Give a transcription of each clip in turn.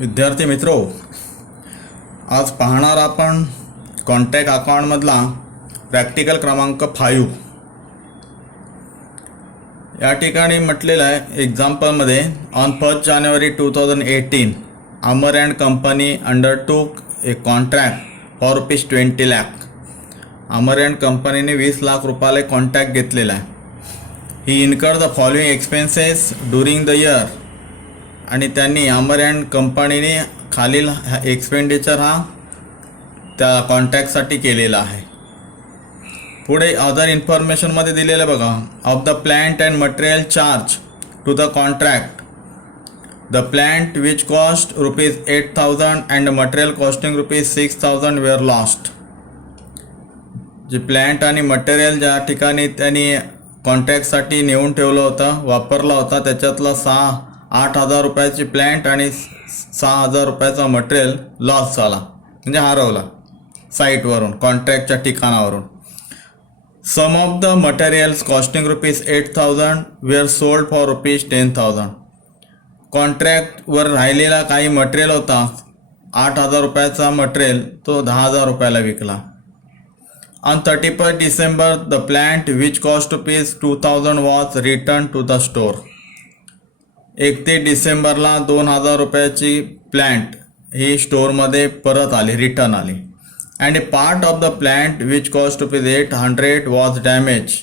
विद्यार्थी मित्रो, आज पाहणार आपण कॉन्टॅक्ट अकाउंटमधला प्रॅक्टिकल क्रमांक 5. या ठिकाणी म्हटलेलं आहे एक्झाम्पलमध्ये, ऑन 1 जानेवारी 2018 Amar and company undertook a contract for ₹20 lakh. Amar and कंपनीने 20 लाख रुपयाला कॉन्ट्रॅक्ट घेतलेला आहे. He incurred the following expenses during the year. आणि त्यांनी अमर अँड कंपनीने खालील एक्सपेंडिचर हा त्या कॉन्ट्रॅक्टसाठी केलेला आहे. पुढे अदर इन्फॉर्मेशनमध्ये दिलेलं बघा, of the plant and material charge to the contract. The plant which cost ₹8,000 and material costing ₹6,000 were lost. जे प्लांट आणि मटेरियल ज्या ठिकाणी त्यांनी कॉन्ट्रॅक्टसाठी नेऊन ठेवलं होतं, वापरला होता, त्याच्यातला 8,000 रुपयाची प्लांट आणि 6,000 रुपयाचा मटेरियल लॉस झाला, म्हणजे हरवला साईटवरून, कॉन्ट्रॅक्टच्या ठिकाणावरून. Some of the materials costing ₹8,000 were sold for ₹10,000. कॉन्ट्रॅक्टवर राहिलेला काही मटेरियल होता, 8,000 रुपयाचा मटेरियल, तो 10,000 रुपयाला विकला. On 31st December, the plant which cost ₹2,000 was returned to the store. 31 डिसेंबरला 2,000 रुपयाची प्लॅन्ट ही स्टोअरमध्ये परत आली, रिटर्न आली. And A part of the plant which cost ₹800 was damage.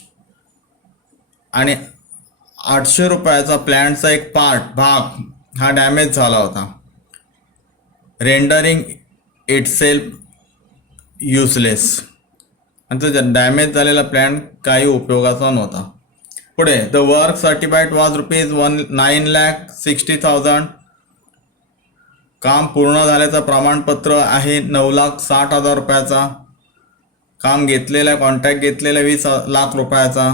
आणि 800 रुपयाचा प्लॅन्टचा एक भाग हा डॅमेज झाला होता, रेंडरिंग इटसेल्फ युजलेस. आणि तो डॅमेज झालेला प्लॅन काही उपयोगाचा नव्हता. पुढे द वर्क सर्टिफाईड वॉज ₹9,60,000. काम पूर्ण झाल्याचं प्रमाणपत्र आहे 9,60,000 रुपयाचा. काम घेतलेला, कॉन्ट्रॅक्ट घेतलेला 20 लाख रुपयाचा.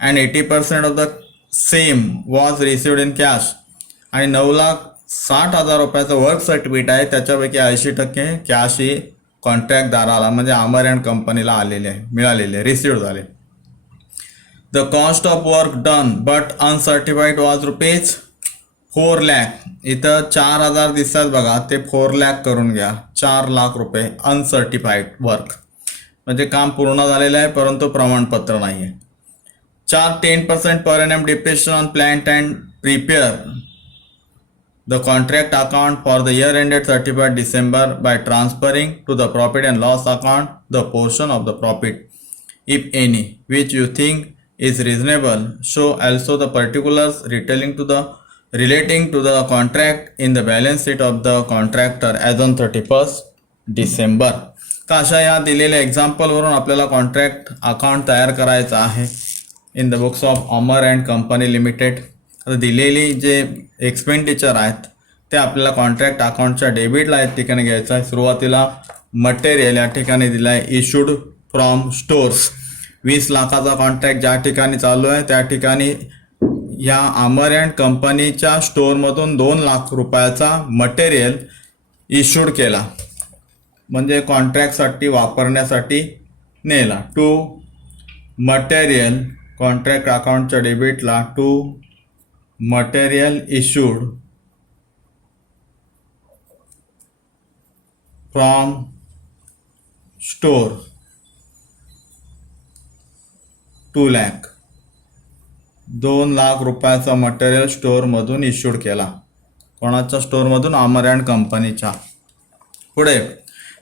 And 80% of the same was received in cash. आणि 9,60,000 रुपयाचं वर्क सर्टिफिकेट आहे, त्याच्यापैकी 80% कॅश ही कॉन्ट्रॅक्टदाराला म्हणजे अमर अँड कंपनीला आलेले आहे, मिळालेले, रिसिव्ड झाले. The cost of work done but uncertified was ₹4 lakh. इथं 4,000 दिसतात बघा, ते 4 लाख करून घ्या. 4 लाख रुपये अनसर्टिफाईड वर्क, म्हणजे काम पूर्ण झालेलं आहे परंतु प्रमाणपत्र नाही आहे. 10% per annum depression on plant and prepare the contract account for the year ended 31st December by transferring to the profit and loss account the portion of the profit, if any, which you think is reasonable. Show also the particulars relating to the contract in the balance sheet of the contractor as on 31st December. तर अशा या दिलेल्या एक्झाम्पलवरून आपल्याला contract account तयार करायचं आहे in the books of Amar and company limited. आता दिलेली जे एक्सपेंडिचर आहेत ते आपल्याला कॉन्ट्रॅक्ट अकाउंटच्या डेबिटला या ठिकाणी घ्यायचं आहे. सुरुवातीला मटेरियल या ठिकाणी दिला आहे, इशूड फ्रॉम स्टोर्स. 20 लाखाचा कॉन्ट्रॅक्ट ज्या ठिकाणी चालू आहे त्या ठिकाणी या अमर अँड कंपनीच्या स्टोअरमधून 2 लाख रुपयाचा मटेरियल इशूड केला, म्हणजे कॉन्ट्रॅक्टसाठी वापरण्यासाठी नेला. टू मटेरियल कॉन्ट्रॅक्ट अकाउंटच्या डेबिटला to material issued from store 2 lakh. 2 lakh रुपयाचा मटेरियल स्टोअरमधून इश्यूड केला. कोणाच्या स्टोअरमधून? अमर अँड कंपनीच्या. पुढे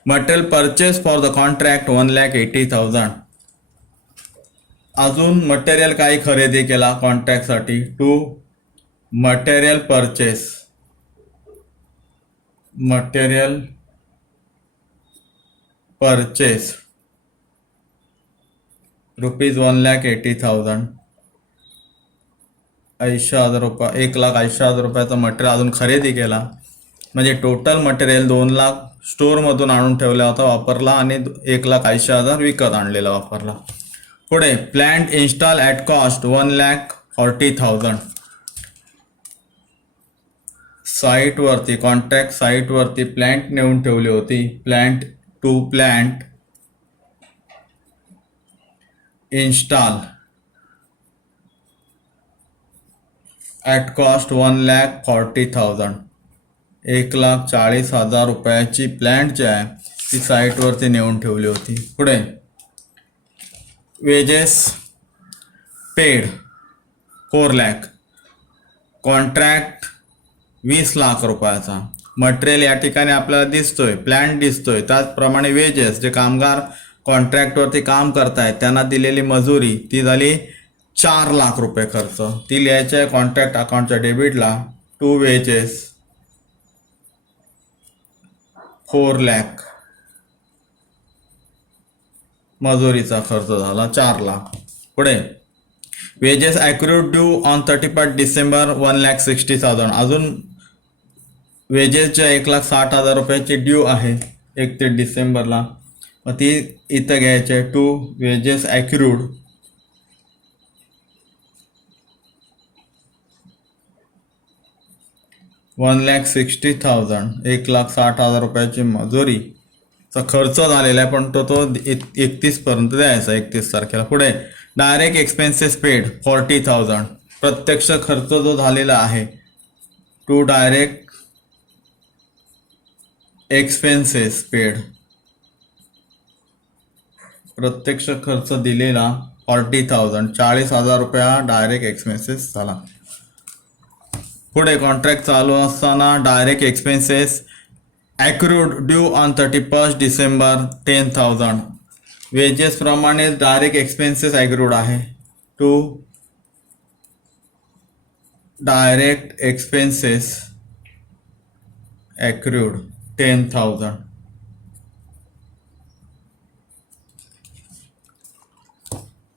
material purchase for the contract 1,80,000. अजून मटेरियल काही खरेदी केला कॉन्ट्रॅक्टसाठी. To material purchase ₹1,80,000. 80,000 रुपये, 1,80,000 रुपयाचा मटेरियल अजून खरेदी केला, म्हणजे टोटल मटेरियल 2 लाख स्टोअरमधून आणून ठेवला होता, वापरला, आणि 1,80,000 विकत आणलेला, वापरला. पुढे प्लांट इन्स्टॉल ॲट कॉस्ट 1,40,000. साईटवरती, कॉन्ट्रॅक्ट साईटवरती प्लांट नेऊन ठेवली होती. Plant install at cost 1,40,000. 1,40,000 रुपयाची प्लॅन्ट जी आहे ती साईटवरती नेऊन ठेवली होती. पुढे wedges paid 4 lakh, contract 20 lakh रुपयाचा. मटेरियल या ठिकाणी आपल्याला दिसतोय, प्लॅन्ट दिसतोय, त्याचप्रमाणे वेजेस जे कामगार कॉन्ट्रॅक्टवरती काम करतायत त्यांना दिलेली मजुरी ती झाली 4 लाख रुपये खर्च. ती लिहायची आहे कॉन्ट्रॅक्ट अकाउंटच्या डेबिटला. टू वेजेस 4 लाख, मजुरीचा खर्च झाला 4 लाख. पुढे wedges accurate due on 31 December 1,60,000. अजून वेजेसच्या 1,60,000 रुपयाची ड्यू आहे 31 डिसेंबरला, मग ती इथं घ्यायची आहे. टू वेजेस ॲक्युरेट 1,60,000, 1,60,000 रुपयाची मजुरीचा खर्च झालेला आहे, पण तो 31 पर्यंत द्यायचा, 31 तारखेला. पुढे डायरेक्ट एक्सपेन्सेस पेड 40,000, प्रत्यक्ष खर्च जो झालेला आहे. टू डायरेक्ट एक्सपेन्सेस पेड, प्रत्यक्ष खर्च दिलेला 40,000, 40,000 रुपया डायरेक्ट एक्सपेन्सेस झाला. पुढे कॉन्ट्रॅक्ट चालू असताना direct expenses accurate due on 31 December 10,000. Wages प्रमाणे डायरेक्ट एक्सपेन्सेस ॲक्युरेट आहे. To direct expenses accurate 10,000.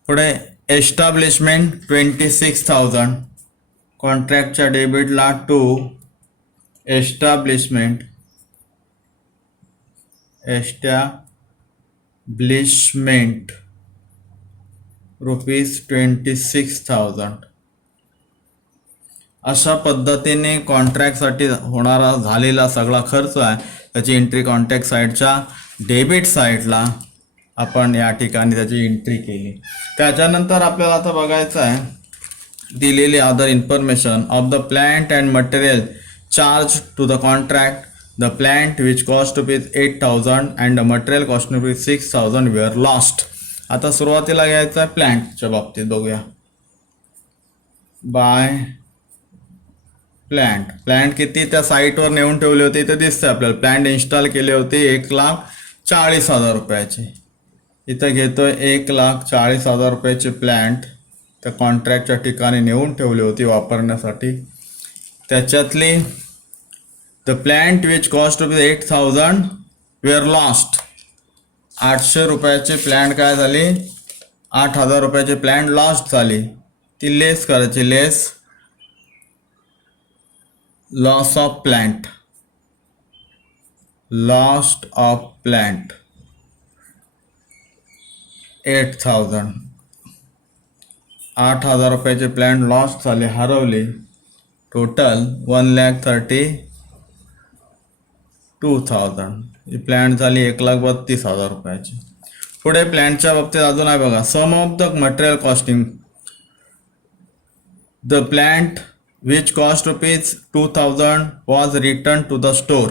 पुढे एस्टॅब्लिशमेंट 26,000, कॉन्ट्रॅक्टच्या डेबिटला. To establishment rupees 26,000. अशा पद्धतीने कॉन्ट्रॅक्टसाठी होणारा झालेला सगळा खर्च आहे त्याची एंट्री कॉन्ट्रॅक्ट साईडच्या डेबिट साईडला आपण या ठिकाणी त्याची एंट्री केली. त्याच्यानंतर आपल्याला आता बघायचं आहे दिलेली other information of the plant and material charge to the contract. The plant which cost ₹8,000 and the material cost ₹6,000 were lost. आता सुरुवातीला घ्यायचं आहे प्लांटच्या बाबतीत बघूया. बाय प्लांट किती त्या साईटवर नेऊन ठेवली होती ते दिसतंय आपल्याला. प्लांट इन्स्टॉल केले होते 1,40,000 रुपयाचे. इथं घेतोय 1,40,000 रुपयाचे प्लांट त्या कॉन्ट्रॅक्टच्या ठिकाणी नेऊन ठेवली होती वापरण्यासाठी. त्याच्यातली the plant which cost ₹8,000 were lost. 800 रुपयाचे प्लांट काय झाली, 8,000 रुपयाचे प्लांट लॉस्ट झाली. ती लेस करायची, less loss of plant, lost of plant 8,000. 8,000 रुपयाचे प्लांट लॉस्ट झाले, हरवले. टोटल 1,32,000. ही प्लांट झाली 1,32,000 रुपयाची. पुढे प्लांटच्या बाबतीत अजून आहे बघा. Sum of the material costing. The plant which cost ₹2,000 was return to the store.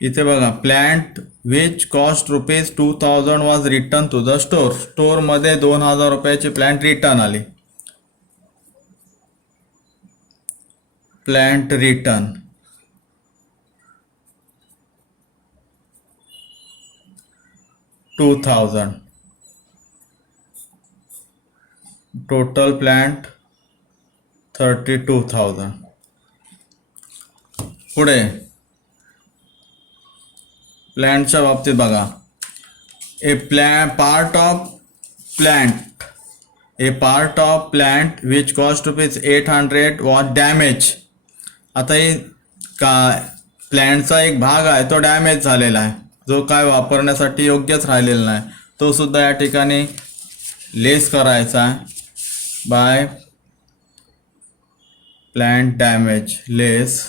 इथे बघा plant which cost ₹2,000 was return to the store. स्टोरमध्ये 2,000 रुपयाची प्लांट रिटर्न आली. Plant return $2,000. Total plant 32,000. पुढे प्लांटच्या बाबतीत बघा. Part of plant which cost ₹800 was damage. आता हे प्लांटचा एक भाग आहे तो डॅमेज झालेला आहे, जो काय वापरण्यासाठी योग्यच राहिलेला नाही, तो सुद्धा या ठिकाणी लेस करायचा आहे. By plant damage, less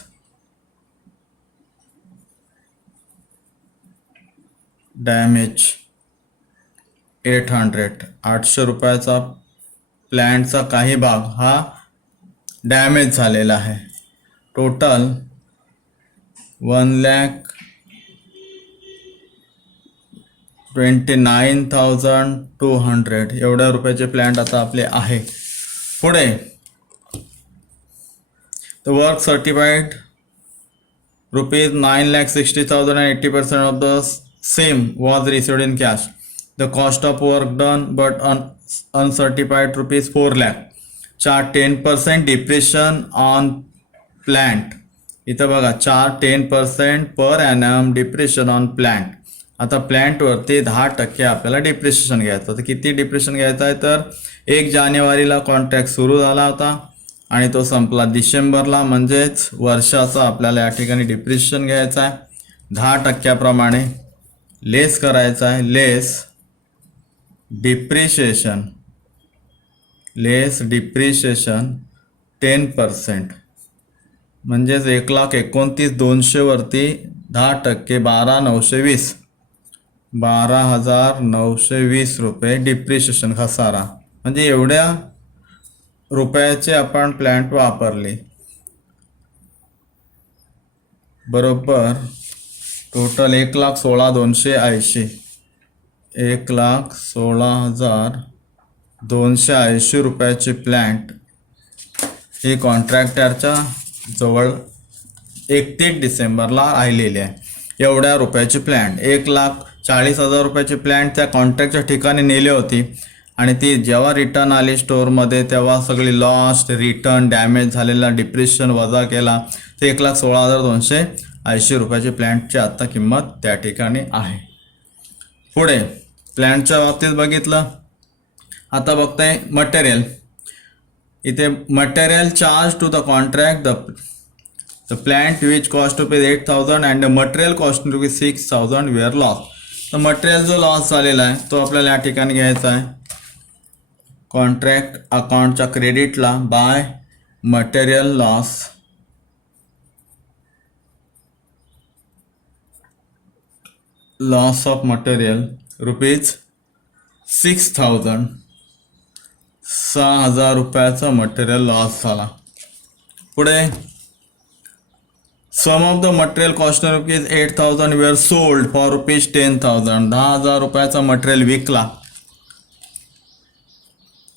damage 800 रुपयाचा प्लांटचा काही भाग हा डॅमेज झालेला आहे. टोटल 1,29,200 एवढ्या रुपयाचे प्लांट आता आपले आहे. पुढे the work certified rupees 9,60,000 and 80% of the same was received in cash. The cost of work done but uncertified rupees 4 lakh. Charge 10% depreciation on plant. इथं बघा 10% per annum depreciation on plant. आता प्लॅन्टवरती 10% आपल्याला depreciation घ्यायचं. तर किती depreciation घ्यायचं आहे, तर 1 जानेवारीला कॉन्ट्रॅक्ट सुरू झाला होता आणि तो संपला डिसेंबरला, म्हणजेच वर्षाचा आपल्याला या ठिकाणी डिप्रिशिएशन घ्यायचं आहे. 10% लेस करायचं आहे. लेस डिप्रिशिएशन 10%, म्हणजेच 1,29,200 वरती 10% 12,920 रुपये डिप्रिशिएशन घसारा. म्हणजे एवढ्या रुपयाचे आपण प्लांट वापरले. बरोबर टोटल 1,16,280 1,16,280 रुपयाचे प्लांट हे कॉन्ट्रॅक्टरच्या जवळ 31 डिसेंबरला राहिलेले आहे. एवढ्या रुपयाचे प्लांट 1,40,000 रुपयाचे प्लांट त्या कॉन्ट्रॅक्टच्या ठिकाणी नेले होती आणि ती जेव्हा रिटर्न आली स्टोअरमध्ये तेव्हा सगळी लॉस्ट, रिटर्न, डॅमेज झालेला डिप्रिशिएशन वजा केला, ते 1,16,280 रुपयाचे प्लांटची आत्ता किंमत त्या ठिकाणी आहे. पुढे प्लांटच्या बाबतीत बघितलं. आता बघताय मटेरियल. इथे material charge to the contract the plant which cost rupees 8,000 and the material cost rupees 6,000 were loss. तर मटेरियल जो लॉस झालेला आहे तो आपल्याला या ठिकाणी घ्यायचा आहे कॉन्ट्रॅक्ट अकाउंटच्या क्रेडिटला by material loss of material rupees 6,000. 6,000 रुपयाचा मटेरियल लॉस झाला. पुढे sum of the material cost rupees 8,000 were sold for rupees 10,000. 10,000 रुपयाचा मटेरियल विकला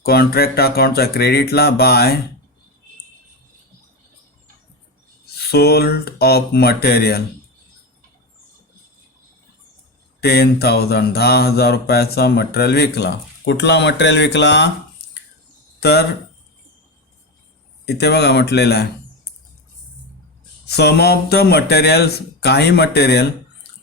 कॉन्ट्रॅक्ट अकाउंटच्या क्रेडिटला बाय सोल्ड ऑफ मटेरियल 10,000. 10,000 रुपयाचा मटेरियल विकला. कुठला मटेरियल विकला, तर इथे बघा म्हटलेलं आहे सम ऑफ द मटेरियल, काही मटेरियल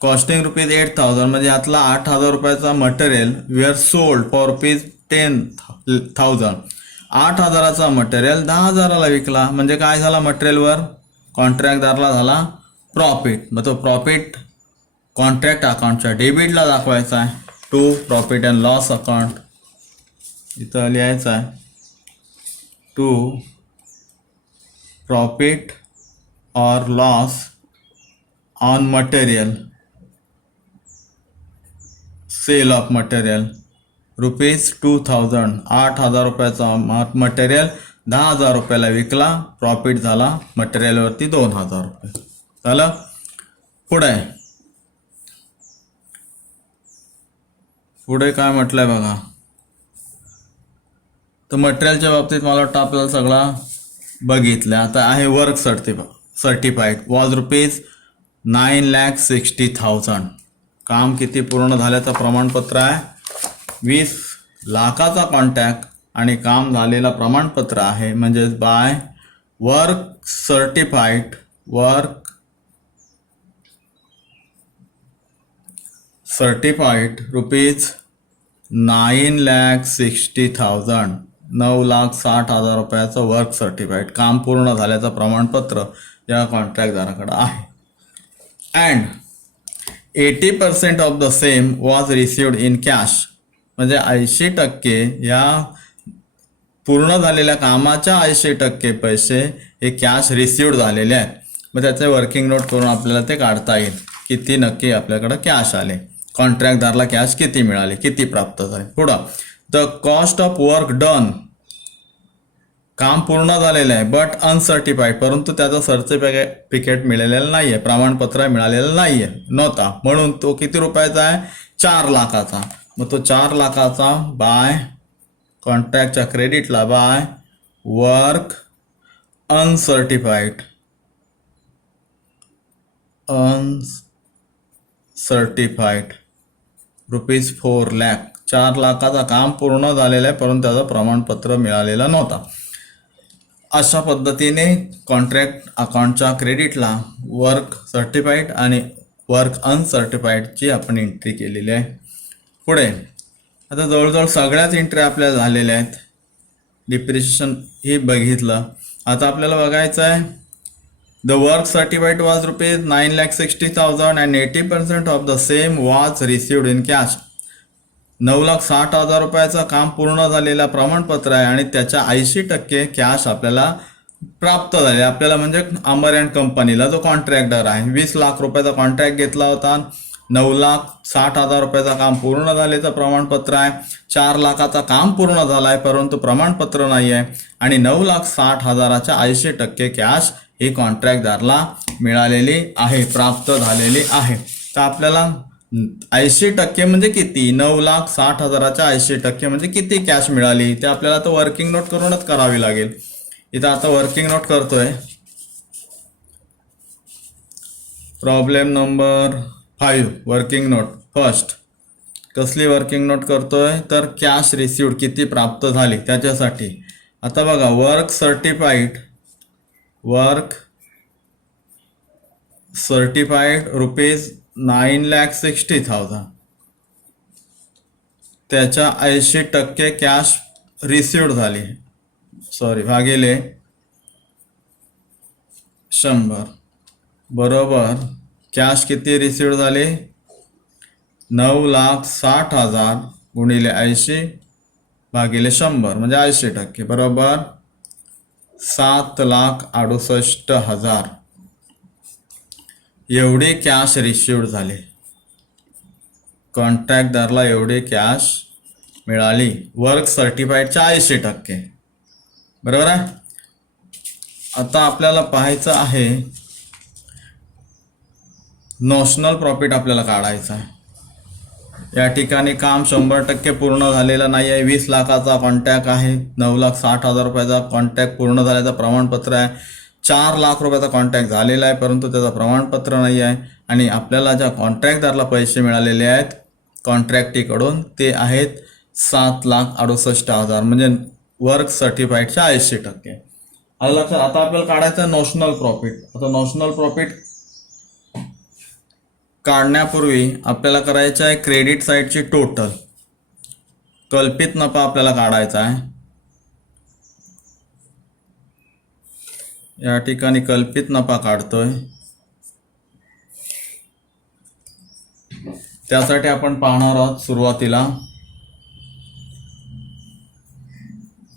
कॉस्टिंग रुपीज 8,000 म्हणजे यातला 8,000 रुपयाचा material were sold for rupees 10,000. 8,000चा मटेरियल 10,000ला विकला. म्हणजे काय झाला, मटेरियलवर कॉन्ट्रॅक्टदारला झाला प्रॉफिट. मग तो प्रॉफिट कॉन्ट्रॅक्ट अकाउंटच्या डेबिटला दाखवायचा आहे to profit and loss account. इथं लिहायचं आहे टू प्रॉफिट और loss on material, sale of material rupees 2,000. 8,000 रुपयाचा मटेरियल 10,000 रुपयाला विकला, प्रॉफिट झाला मटेरियलवरती 2,000 रुपये झालं. पुढे काय म्हटलंय बघा. तर मटेरियलच्या बाबतीत मला वाटतं आपल्याला सगळा बघितलं. आता आहे वर्क सर्टिफाईड वॉज रुपीज 9,60,000. काम किती पूर्ण झाल्याचं प्रमाणपत्र आहे. 20 लाखाचा कॉन्ट्रॅक्ट आणि काम झालेला प्रमाणपत्र आहे, म्हणजेच बाय वर्क सर्टिफाईड रुपीज 9,60,000. 9,60,000 रुपयाचं वर्क सर्टिफाईड काम पूर्ण झाल्याचं प्रमाणपत्र या कॉन्ट्रॅक्टदाराकडे आहे. And 80% of the same was received in cash. म्हणजे 80% या पूर्ण झालेल्या कामाच्या 80% पैसे हे कॅश रिसिव्ड झालेले आहेत. मग त्याचे वर्किंग नोट करून आपल्याला ते काढता येईल किती नक्की आपल्याकडे कॅश आले, कॉन्ट्रॅक्टदारला कॅश किती मिळाले, किती प्राप्त झाले. पुढं the cost of work done काम पूर्ण झालेलं आहे बट अनसर्टिफाईड, परंतु त्याचं सर्टिफिकेट मिळालेलं नाही आहे, प्रमाणपत्र मिळालेलं नाही आहे, नव्हता, म्हणून तो किती रुपयाचा आहे? 4 लाखाचा. मग तो 4 लाखाचा बाय कॉन्ट्रॅक्टच्या क्रेडिटला बाय वर्क अनसर्टिफाईड ₹4 लाख. 4 लाखाचा काम पूर्ण झालेलं आहे परंतु त्याचं प्रमाणपत्र मिळालेलं नव्हता. अशा पद्धतीने कॉन्ट्रॅक्ट अकाउंटच्या क्रेडिटला वर्क सर्टिफाईड आणि वर्क अनसर्टिफाईडची आपण एंट्री केलेली आहे. पुढे आता जवळजवळ सगळ्याच एंट्री आपल्या झालेल्या आहेत. डिप्रिशिएशन हे बघितलं. आता आपल्याला बघायचं आहे the work certified was ₹9,60,000 and 80% of the same was received in cash. 9,60,000 रुपयाचं काम पूर्ण झालेलं प्रमाणपत्र आहे आणि त्याच्या 80% कॅश आपल्याला प्राप्त झाले. आपल्याला म्हणजे अमर अँड कंपनीला जो कॉन्ट्रॅक्टर आहे 20 लाख रुपयाचा कॉन्ट्रॅक्ट घेतला होता. 9,60,000 रुपयाचा काम पूर्ण झाल्याचं प्रमाणपत्र आहे. 4 लाखाचा काम पूर्ण झालं आहे परंतु प्रमाणपत्र नाही आहे आणि 9,60,000च्या 80% कॅश ही कॉन्ट्रॅक्टदारला मिळालेली आहे, प्राप्त झालेली आहे. तर आपल्याला 80% म्हणजे किती? 9,60,000च्या 80% म्हणजे किती कॅश मिळाली ते आपल्याला तर वर्किंग नोट करूनच करावी लागेल. इथं आता वर्किंग नोट करतोय. Problem number 5 working note. First कसली वर्किंग नोट करतोय तर कॅश रिसिव्ड किती प्राप्त झाली त्याच्यासाठी. आता बघा वर्क सर्टिफाईड ₹9,60,000 त्याच्या 80% कॅश रिसिव्ड झाली. भागिले 100 बरोबर कॅश किती रिसिव्ड झाले? 9,60,000 गुणिले 80 भागिले 100 म्हणजे 80% बरोबर 7,68,000 एवढे कॅश रिसिव्ड झाले. कॉन्ट्रॅक्टदारला एवढे कॅश मिळाली वर्क सर्टिफाईडच्या 80%. बरोबर आहे. आता आपल्याला पाहायचं आहे नॉशनल प्रॉफिट आपल्याला काढायचं आहे. या ठिकाणी काम 100% पूर्ण झालेलं नाही आहे. 20 लाखाचा कॉन्ट्रॅक्ट आहे. 9,60,000 रुपयाचा कॉन्ट्रॅक्ट पूर्ण झाल्याचं प्रमाणपत्र आहे. 4 लाख रुपयाचा कॉन्ट्रॅक्ट झालेला आहे परंतु त्याचं प्रमाणपत्र नाही आहे आणि आपल्याला ज्या कॉन्ट्रॅक्टदारला पैसे मिळालेले आहेत कॉन्ट्रॅक्टीकडून ते आहेत 7,68,000 म्हणजे वर्क सर्टिफाईडच्या 80%. आलं लक्षात. आता आपल्याला काढायचं नॉशनल प्रॉफिट. आता नॉशनल प्रॉफिट काढण्यापूर्वी आपल्याला करायचं आहे क्रेडिट साईडची टोटल कल्पित नफा आपल्याला काढायचा आहे. या ठिकाणी कल्पित नफा काढतोय. त्यासाठी आपण पाहणार आहोत सुरुवातीला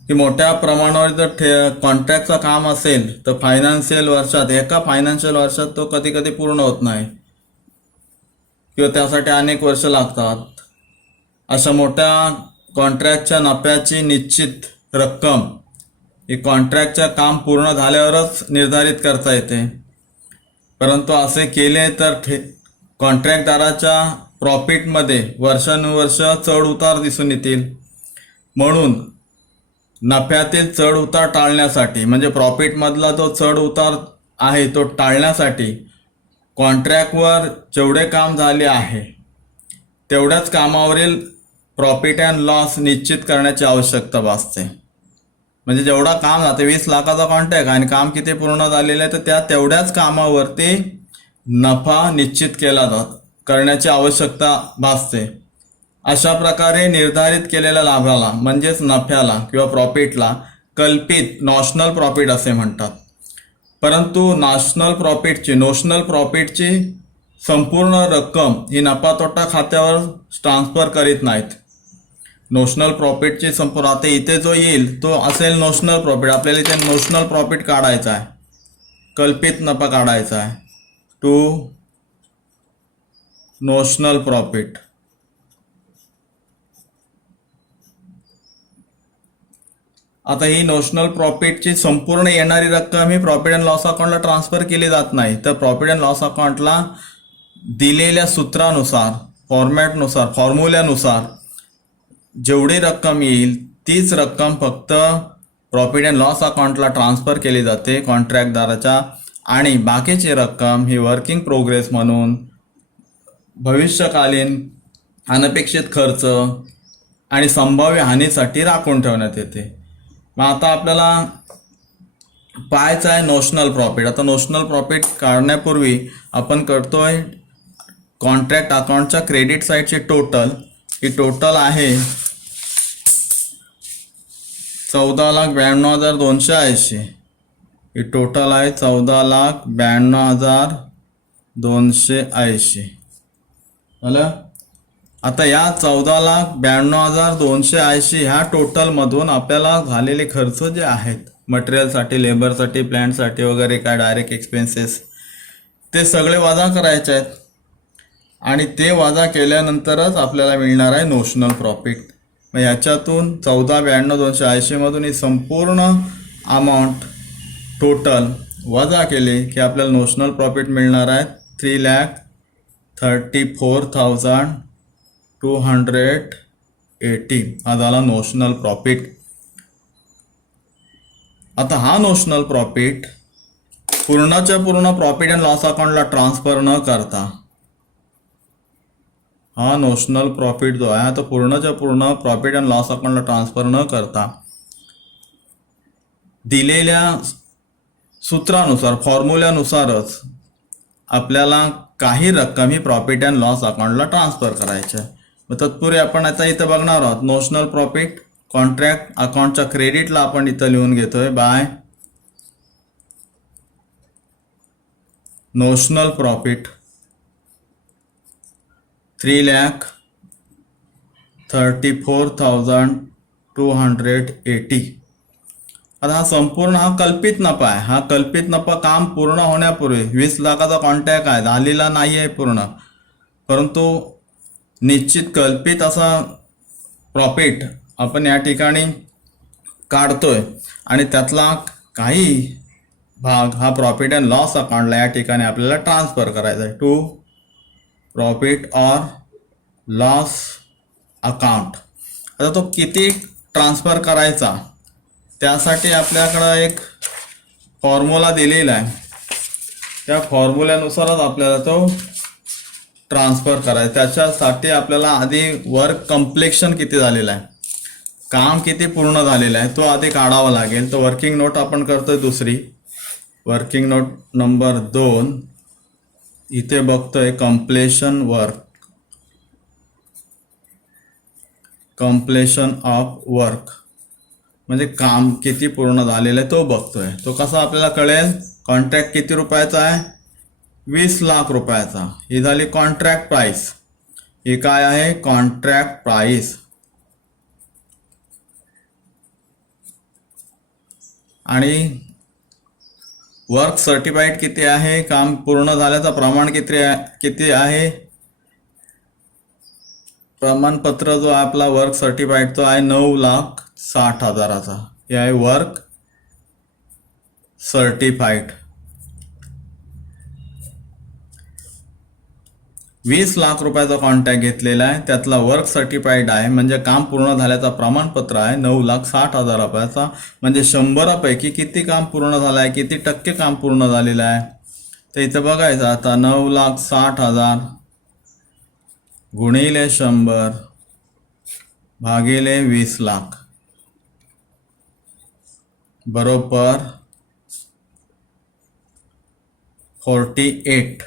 की मोठ्या प्रमाणावर जर कॉन्ट्रॅक्टचं काम असेल तर फायनान्शियल वर्षात एका फायनान्शियल वर्षात तो कधी कधी पूर्ण होत नाही किंवा त्यासाठी अनेक वर्ष लागतात. अशा मोठ्या कॉन्ट्रॅक्टच्या नफ्याची निश्चित रक्कम ही कॉन्ट्रॅक्टचं काम पूर्ण झाल्यावरच निर्धारित करता येते. परंतु असे केले तर कॉन्ट्रॅक्टदाराच्या प्रॉफिटमध्ये वर्षानुवर्ष चढ उतार दिसून येतील. म्हणून नफ्यातील चढ उतार टाळण्यासाठी म्हणजे प्रॉफिटमधला जो चढ उतार आहे तो टाळण्यासाठी कॉन्ट्रॅक्टवर जेवढे काम झाले आहे तेवढ्याच कामावरील प्रॉफिट अँड लॉस निश्चित करण्याची आवश्यकता भासते. म्हणजे जेवढा काम जाते 20 लाखाचा कॉन्ट्रॅक्ट आणि काम किती पूर्ण झालेलं आहे तर त्या तेवढ्याच कामावरती नफा निश्चित करण्याची आवश्यकता भासते. अशा प्रकारे निर्धारित केलेल्या लाभाला म्हणजेच नफ्याला किंवा प्रॉफिटला कल्पित नॉशनल प्रॉफिट असे म्हणतात. परंतु नॉशनल प्रॉफिटची संपूर्ण रक्कम ही नफा तोटा खात्यावर ट्रान्सफर करीत नाहीत. नोशनल प्रॉफिटची संपूर्ण आता इथे जो येईल तो असेल नोशनल प्रॉफिट. आपल्याला इथे नोशनल प्रॉफिट काढायचा आहे, कल्पित नफा काढायचा आहे. टू नोशनल प्रॉफिट आता ही नोशनल प्रॉफिटची संपूर्ण येणारी रक्कम ही प्रॉफिट अँड लॉस अकाउंटला ट्रान्सफर केली जात नाही, तर प्रॉफिट अँड लॉस अकाउंटला दिलेल्या सूत्रानुसार, फॉर्मॅटनुसार, फॉर्म्युल्यानुसार जेवढी रक्कम येईल तीच रक्कम फक्त प्रॉफिट अँड लॉस अकाउंटला ट्रान्सफर केली जाते कॉन्ट्रॅक्टदाराच्या, आणि बाकीची रक्कम ही वर्किंग प्रोग्रेस म्हणून भविष्यकालीन अनपेक्षित खर्च आणि संभाव्य हानीसाठी राखून ठेवण्यात येते. मग आता आपल्याला पाहायचं आहे नोशनल प्रॉफिट. आता नोशनल प्रॉफिट काढण्यापूर्वी आपण करतोय कॉन्ट्रॅक्ट अकाउंटच्या क्रेडिट साईडची टोटल. ही टोटल आहे 14,92,280. ही टोटल आहे 14,92,280. झालं. आता या 14,92,280 ह्या टोटलमधून आपल्याला झालेले खर्च जे आहेत मटेरियलसाठी, लेबरसाठी, प्लॅन्टसाठी वगैरे काय डायरेक्ट एक्सपेन्सेस, ते सगळे वजा करायचे आहेत, आणि ते वजा केल्यानंतरच आपल्याला मिळणार आहे नोशनल प्रॉफिट. मग ह्याच्यातून 14,92,280 मधून ही संपूर्ण अमाऊंट टोटल वजा केले की आपल्याला नोशनल प्रॉफिट मिळणार आहे 3,34,280. हा झाला नोशनल प्रॉफिट. आता हा नोशनल प्रॉफिट पूर्णच्या पूर्ण प्रॉफिट अँड लॉस अकाउंटला ट्रान्सफर न करता, हा नोशनल प्रॉफिट जो आहे तो पूर्णच्या पूर्ण प्रॉफिट अँड लॉस अकाउंटला ट्रान्सफर न करता दिलेल्या सूत्रानुसार, फॉर्म्युल्यानुसारच आपल्याला काही रक्कम ही प्रॉफिट अँड लॉस अकाउंटला ट्रान्सफर करायची आहे. मग तत्पूर्वी आपण आता इथं बघणार आहोत नोशनल प्रॉफिट कॉन्ट्रॅक्ट अकाउंटच्या क्रेडिटला आपण इथं लिहून घेतोय बाय नोशनल प्रॉफिट 3,34,280. आता हा संपूर्ण हा कल्पित नफा आहे. हा कल्पित नफा काम पूर्ण होण्यापूर्वी 20 लाखाचा कॉन्ट्रॅक्ट आहे, झालेला नाही आहे पूर्ण, परंतु निश्चित कल्पित असा प्रॉफिट आपण या ठिकाणी काढतोय, आणि त्यातला काही भाग हा प्रॉफिट अँड लॉस अकाउंटला या ठिकाणी आपल्याला ट्रान्सफर करायचा आहे to profit or loss account. आता तो किती ट्रान्सफर करायचा त्यासाठी आपल्याकडं एक फॉर्म्युला दिलेला आहे. त्या फॉर्म्युल्यानुसारच आपल्याला तो ट्रान्सफर करायचा. त्याच्यासाठी आपल्याला आधी वर्क कम्प्लेक्शन किती झालेलं आहे, काम किती पूर्ण झालेलं आहे तो आधी काढावा लागेल. तो वर्किंग नोट आपण करतोय दुसरी, वर्किंग नोट नंबर 2 इथे बघतोय कम्प्लेशन वर्क, कम्प्लेशन ऑफ वर्क म्हणजे काम किती पूर्ण झालेलं आहे तो बघतोय. तो कसा आपल्याला कळेल, कॉन्ट्रॅक्ट किती रुपयाचा आहे, 20 लाख रुपयाचा. ही झाली कॉन्ट्रॅक्ट प्राइस. ही काय आहे, कॉन्ट्रॅक्ट प्राइस. आणि वर्क सर्टिफाईड किती आहे, काम पूर्ण झाल्याचं प्रमाण किती आहे, प्रमाणपत्र जो आपला वर्क सर्टिफाईड तो आहे 9,60,000चा. हे आहे वर्क सर्टिफाईड. 20 लाख रुपयाचा कॉन्ट्रॅक्ट घेतलेला आहे, त्यातला वर्क सर्टिफाईड आहे म्हणजे काम पूर्ण झाल्याचा प्रमाणपत्र आहे 9,60,000 रुपयाचा. म्हणजे 100पैकी किती काम पूर्ण झालं आहे, किती टक्के काम पूर्ण झालेलं आहे, तर इथं बघायचं. आता 9,60,000 गुणिले 100 भागिले 20 लाख बरोबर 48%.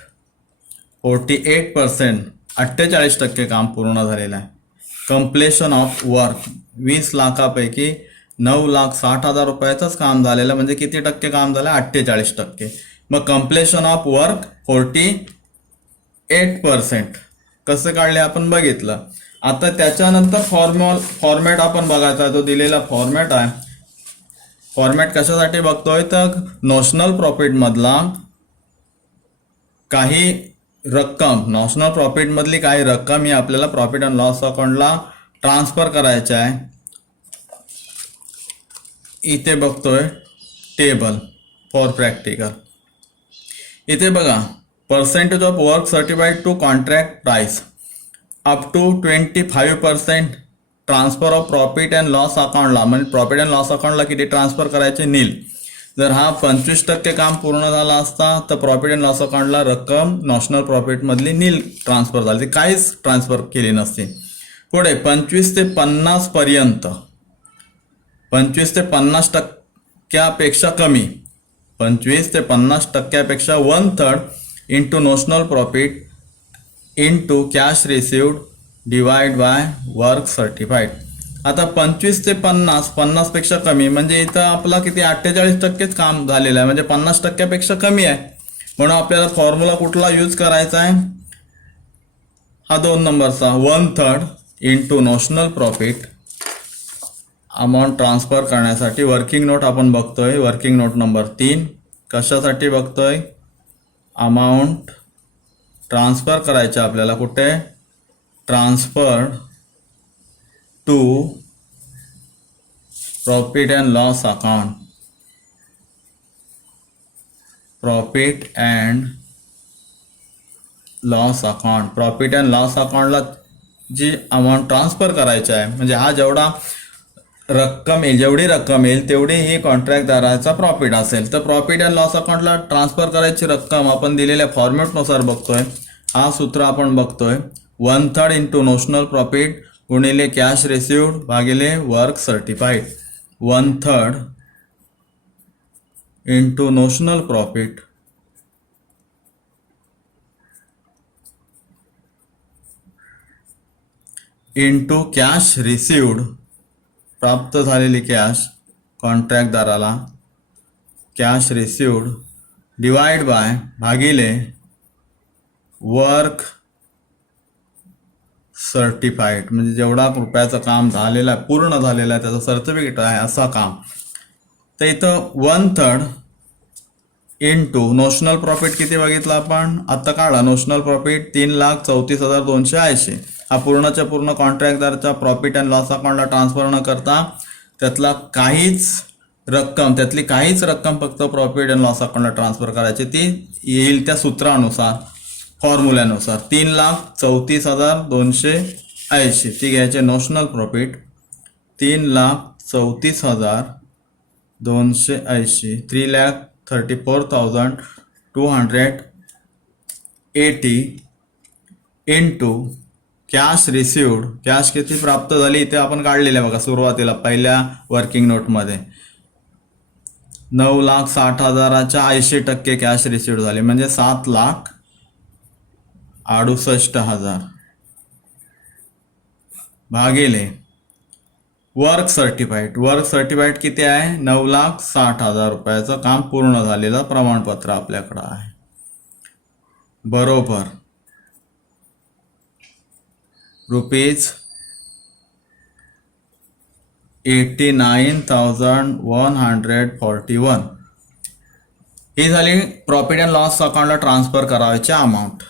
48% काम पूर्ण झालेलं आहे. कम्प्लेशन ऑफ वर्क 20 लाखापैकी 9,60,000 रुपयाचंच काम झालेलं म्हणजे किती टक्के काम झालं, 48%. मग कम्प्लेशन ऑफ वर्क 48%. कसं काढले आपण बघितलं. आता त्याच्यानंतर फॉर्मॅट आपण बघायचा आहे. तो दिलेला फॉर्मॅट आहे. फॉर्मॅट कशासाठी बघतोय तर नोशनल प्रॉफिट मधला काही रक्कम, नोशनल प्रॉफिट मधली काही रक्कम ही आपल्याला प्रॉफिट अँड लॉस अकाउंटला ट्रान्सफर करायची आहे. इथे बघतोय टेबल फॉर प्रॅक्टिकल. इथे बघा percentage of work certified to contract price up to 25% transfer of profit and loss अकाउंटला, म्हणजे प्रॉफिट अँड लॉस अकाउंटला किती ट्रान्सफर करायचे नील. जर हा 25% काम पूर्ण झाला असता तर प्रॉफिट अँड लॉस अकाउंटला रक्कम नॉशनल प्रॉफिटमधली नील ट्रान्सफर झाली, काहीच ट्रान्सफर केली नसते. पुढे 25 ते 50 पर्यंत 25 ते 50% कमी, 25 ते 50% 1/3 into notional profit into cash received divide by work certified. आता 25 ते 50पेक्षा कमी म्हणजे इथं आपला किती 48%च काम झालेलं आहे, म्हणजे 50%पेक्षा कमी आहे. म्हणून आपल्याला फॉर्म्युला कुठला यूज करायचा आहे, हा 2 नंबरचा 1/3 into notional profit amount transfer करण्यासाठी. वर्किंग नोट आपण बघतोय, वर्किंग नोट नंबर 3 कशासाठी बघतोय, अमाऊंट ट्रान्सफर करायचे आपल्याला कुठे, transfer to profit and loss account, profit and loss account. Profit and loss अकाउंटला जी अमाऊंट ट्रान्सफर करायची आहे, म्हणजे हा जेवढा रक्कम येईल, जेवढी रक्कम येईल तेवढी ही कॉन्ट्रॅक्टदाराचा प्रॉफिट असेल. तर प्रॉफिट अँड लॉस अकाउंटला ट्रान्सफर करायची रक्कम आपण दिलेल्या फॉर्मॅटनुसार बघतोय. हा सूत्र आपण बघतोय 1/3 इंटू नॉशनल प्रॉफिट गुणिले कॅश रिसिव्ड भागिले work certified. 1/3 into notional profit into cash received, प्राप्त झालेली कॅश कॉन्ट्रॅक्टदाराला, कॅश रिसिव्ड डिवाइड बाय भागिले वर्क सर्टिफाईड, म्हणजे जेवढा रुपयाचं काम झालेलं आहे, पूर्ण झालेलं आहे, त्याचं सर्टिफिकेट आहे असा काम. तर इथं 1/3 इंटू नॉशनल प्रॉफिट किती बघितलं आपण आत्ता काढा, नॉशनल प्रॉफिट 3,34,280. हा पूर्णच्या पूर्ण कॉन्ट्रॅक्टदारच्या प्रॉफिट अँड लॉस अकाउंटला ट्रान्सफर न करता त्यातली काहीच रक्कम फक्त प्रॉफिट अँड लॉस अकाउंटला ट्रान्सफर करायची. ती येईल त्या सूत्रानुसार, फॉर्म्युल्यानुसार 3,34,280 ती घ्यायचे notional profit 3,34,280, 3,34,280 into cash received, cash किती प्राप्त झाली इथे आपण काढलेले बघा सुरुवातीला पहिल्या वर्किंग नोटमध्ये 9,60,000च्या 80% कॅश रिसिव्ड झाले, म्हणजे 7,68,000 भागिले वर्क सर्टिफाईड किती आहे, 9,60,000 रुपयाचं काम पूर्ण झालेलं प्रमाणपत्र आपल्याकडं आहे, बरोबर ₹89,141. ही झाली प्रॉफिट अँड लॉस अकाउंटला ट्रान्सफर करायची अमाऊंट.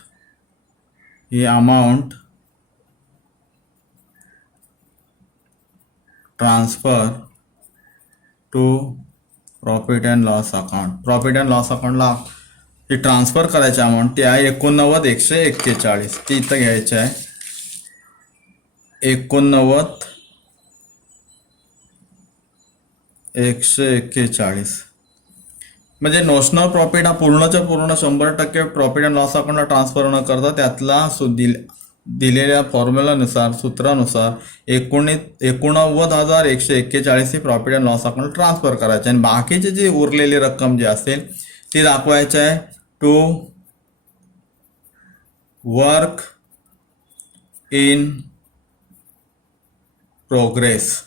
ही amount transfer to profit and loss account. Profit and loss अकाउंटला ही ट्रान्सफर करायची अमाऊंट ती आहे 89,141. ती इथं घ्यायची आहे 89,141. म्हणजे नॉशनल प्रॉफिट हा पूर्णच्या पूर्ण 100% प्रॉफिट अँड लॉस अकाउंटला ट्रान्सफर न करता त्यातला दिलेल्या फॉर्म्युलानुसार सूत्रानुसार 89,141 ही profit and loss account transfer करायचे आणि बाकीची जी उरलेली रक्कम जी असेल ती दाखवायची आहे टू वर्क इन प्रोग्रेस.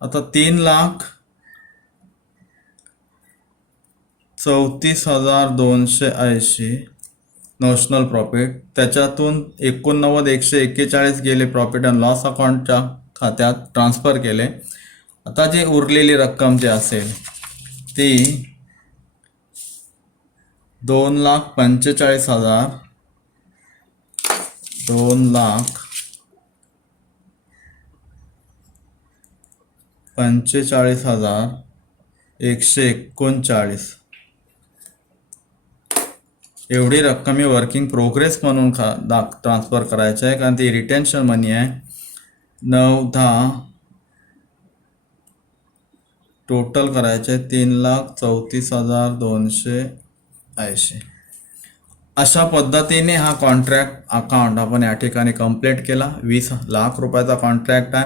आता 3,34,280 नॉशनल प्रॉफिट, त्याच्यातून 89,141 गेले प्रॉफिट अँड लॉस अकाउंटच्या खात्यात ट्रान्सफर केले. आता जी उरलेली रक्कम जी असेल ती 2,45,000 2,45,000 45,139 एवढी रक्कम ही वर्किंग प्रोग्रेस म्हणून ट्रान्सफर करायची आहे, कारण ती रिटेन्शन मनी आहे. 9-10 टोटल करायचे 3,34,280. अशा पद्धतीने हा कॉन्ट्रॅक्ट अकाउंट आपण या ठिकाणी कंप्लीट केला. 20 लाख रुपयाचा कॉन्ट्रॅक्ट आहे.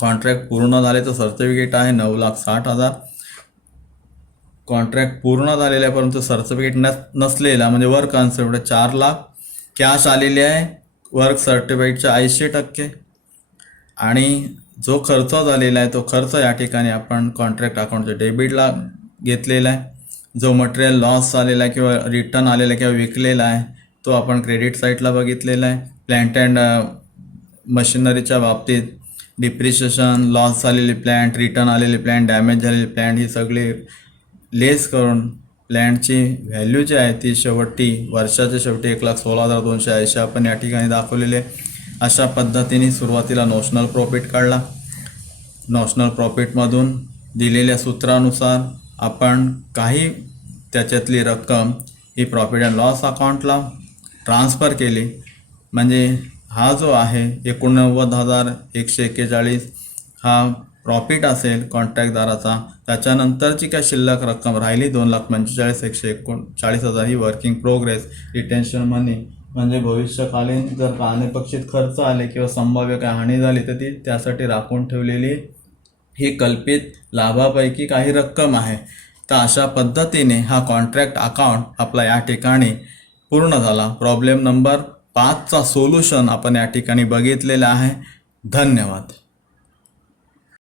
कॉन्ट्रॅक्ट पूर्ण झाल्याचं सर्टिफिकेट आहे 9,60,000. कॉन्ट्रॅक्ट पूर्ण झालेला आहे परंतु सर्टिफिकेट नसलेला म्हणजे वर्क कन्सेप्ट 4 लाख. कॅश आलेली आहे वर्क सर्टिफिकेटच्या 80%. आणि जो खर्च झालेला आहे तो खर्च या ठिकाणी आपण कॉन्ट्रॅक्ट अकाउंटच्या डेबिटला घेतलेला आहे. जो मटेरियल लॉस झालेला आहे किंवा रिटर्न आलेला आहे किंवा विकलेला आहे तो आपण क्रेडिट साईडला बघितलेला आहे. प्लॅन्ट अँड मशिनरीच्या बाबतीत डिप्रिशिएशन, लॉस झालेली प्लॅन्ट, रिटर्न आलेली प्लॅन्ट, डॅमेज झालेली प्लॅन्ट ही सगळी लेस करून प्लॅन्टची व्हॅल्यू जी आहे ती शेवटी वर्षाच्या शेवटी 1,16,280 आपण या ठिकाणी दाखवलेले. अशा पद्धतीने सुरुवातीला नोशनल प्रॉफिट काढला. नोशनल प्रॉफिटमधून दिलेल्या सूत्रानुसार आपण काही त्याच्यातली रक्कम ही प्रॉफिट अँड लॉस अकाउंटला ट्रान्सफर केली. म्हणजे हा जो आहे 89,141 हा प्रॉफिट असेल कॉन्ट्रॅक्टदाराचा. त्याच्यानंतरची काय शिल्लक रक्कम राहिली 2,45,139 ही वर्किंग प्रोग्रेस रिटेन्शन मनी म्हणजे भविष्यकालीन जर का अनपेक्षित खर्च आले किंवा संभाव्य काय हानी झाली तर ती त्यासाठी राखून ठेवलेली ही कल्पित लाभापैकी काही रक्कम आहे. तर अशा पद्धतीने हा कॉन्ट्रॅक्ट अकाउंट आपला या ठिकाणी पूर्ण झाला. प्रॉब्लेम नंबर 5चा सोल्युशन आपण या ठिकाणी बघितलेला आहे. धन्यवाद.